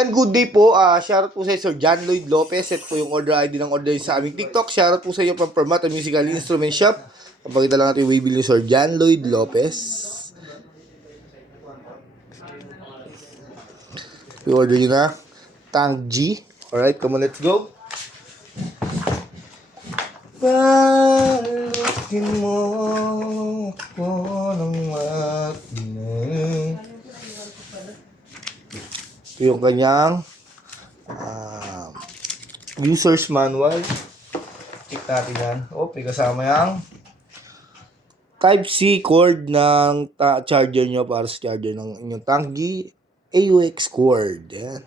And good day po, shoutout po sa Sir John Lloyd Lopez. Set po yung order ID ng order sa aming TikTok. Shoutout po sa inyo from Permata Musical Instrument Shop. Papakita lang natin yung waybill ni Sir John Lloyd Lopez. I-order nyo na. Tank G. Alright, come on, let's go. Palukin mo ko ng matinay. Ito yung kanyang user's manual. Check natin yan. May kasama yung Type-C cord ng charger nyo para sa charger ng inyong Tanggi AUX cord. Yan.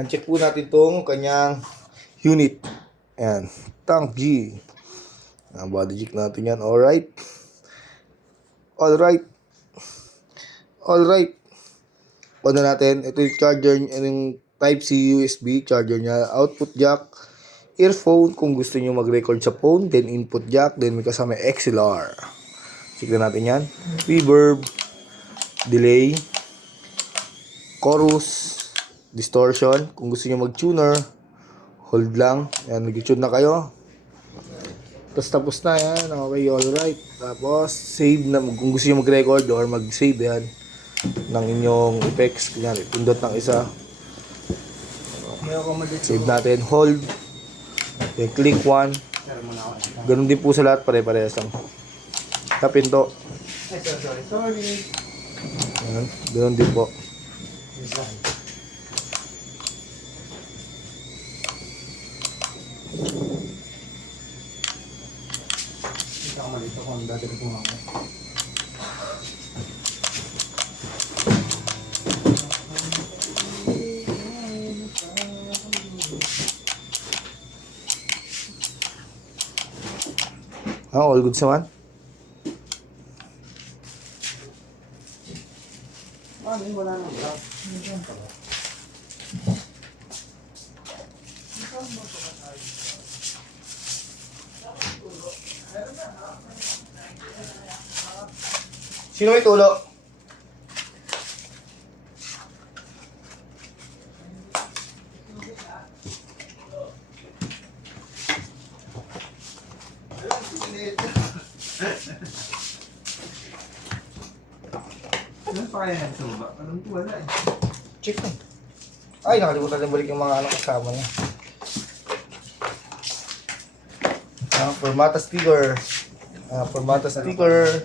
Yan, check po natin itong kanyang unit. Yan, Tanggi. Body check natin yan. Alright. On na natin. Ito yung charger, yung Type-C USB charger niya. Output jack, earphone kung gusto niyo mag-record sa phone, then input jack, then may kasama XLR. Check na natin yan. Reverb, delay, chorus, distortion. Kung gusto niyo mag-tuner, hold lang. Yan, nag-tune na kayo. Tapos na yan. Okay, alright. Tapos, save na. Kung gusto niyo mag-record or mag-save yan ng inyong effects. Kunyari, pindot ng isa. Save natin. Hold. Then, click one. Ganun din po sa lahat. Pare-parehas lang. Tapinto. Sorry. Ganun din po. Malito kung dati rin kung ako. All good sa man? Wala nang vlog. Sino may tulo? Anong pa kaya yan sa baba? Alam ko wala eh. Check na. Ay, nakalimutan din balik yung mga kasama niya. Permata sticker. Permata sticker.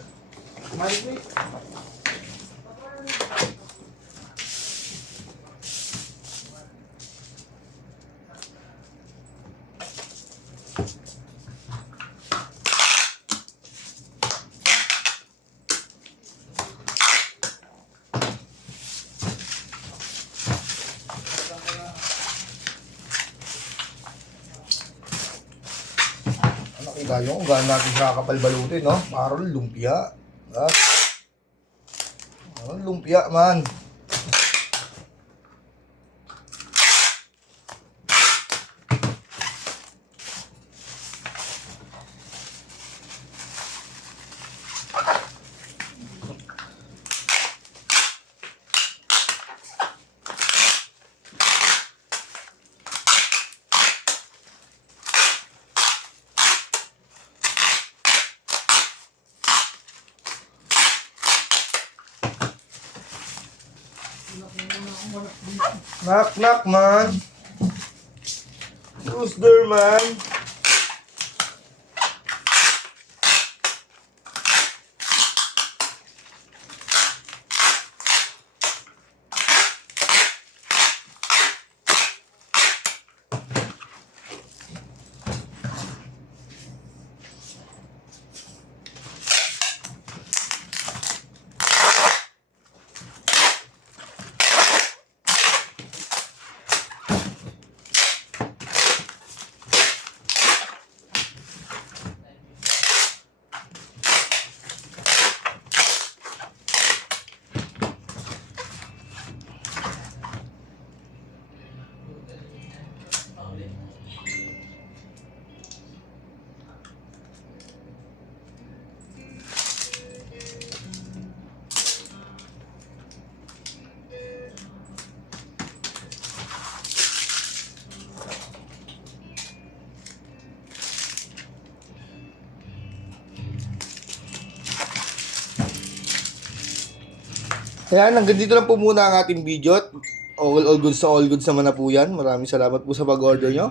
Nakita nyo kung gaano natin siya kapalbalutin, no? Parang lumpia. Parang lumpia, man. Knock, knock, man. Who's there, man? Ayan, hanggang dito lang po muna ang ating video. All goods naman na po yan. Maraming salamat po sa pag-order nyo.